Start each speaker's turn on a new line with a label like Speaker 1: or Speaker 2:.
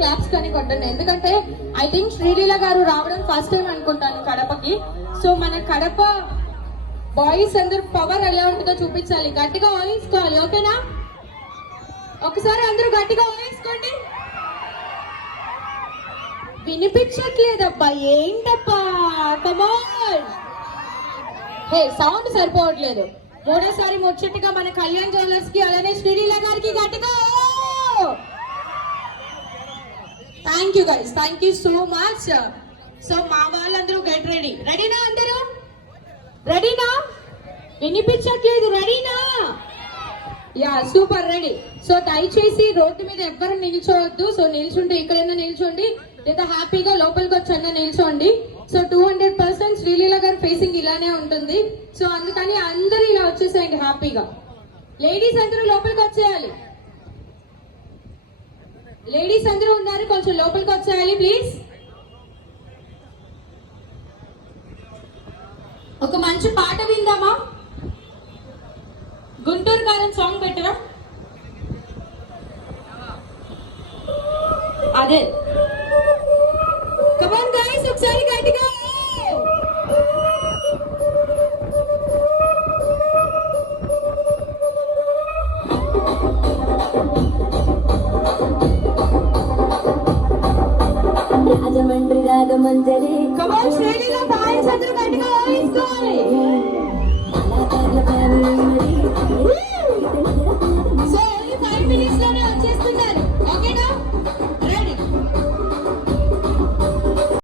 Speaker 1: Claps కానీ కొట్టండి ఎందుకంటే ఐ థింక్ శ్రీలీల గారు రావడం ఫస్ట్ టైం అనుకుంటాను కడపకి. సో మన కడప బాయ్స్ అందరూ పవర్ ఎలా ఉంటుందో చూపించాలి. గట్టిగా ఓయించుకోవాలి ఓకేనా? ఒకసారి అందరూ గట్టిగా ఓయించుకోండి వినిపించట్లేదబ్బా ఏంటబ్బా? కమాన్ హే సౌండ్ సరిపోవట్లేదు. మూడోసారి ముచ్చటిగా మన కళ్యాణ్ జ్యువెలర్స్కి అలానే శ్రీలీల గారికి గట్టిగా thank you guys thank you so much so మా వాళ్ళందరూ గెట్ రెడీ రెడీనా అందరూ? రెడీనా వినిపించట్లేదు. రెడీనా యా సూపర్ రెడీ సో దయచేసి రోడ్డు మీద ఎవ్వరు నిల్చోవద్దు. సో నిల్చుంటే ఇక్కడైనా నిల్చోండి. లేదా హ్యాపీగా లోపలికి వచ్చన్నా నిల్చోండి. So two hundred percent Sreeleela గారి ఫేసింగ్ ఇలానే ఉంటుంది. సో అందుకని అందరూ ఇలా వచ్చేసేయండి హ్యాపీగా. లేడీస్ అందరూ లోపలికి వచ్చేయాలి. లేడీస్ అందరూ ఉన్నారు కొంచెం లోపలికి వచ్చేయాలి ప్లీజ్ ఒక మంచి పాట విందామా? గుంటూరు గారం సాంగ్ పెట్టరా? అదే. కమాన్ గాయస్ ఒకసారి గట్టిగా. Come on, Shreya, let's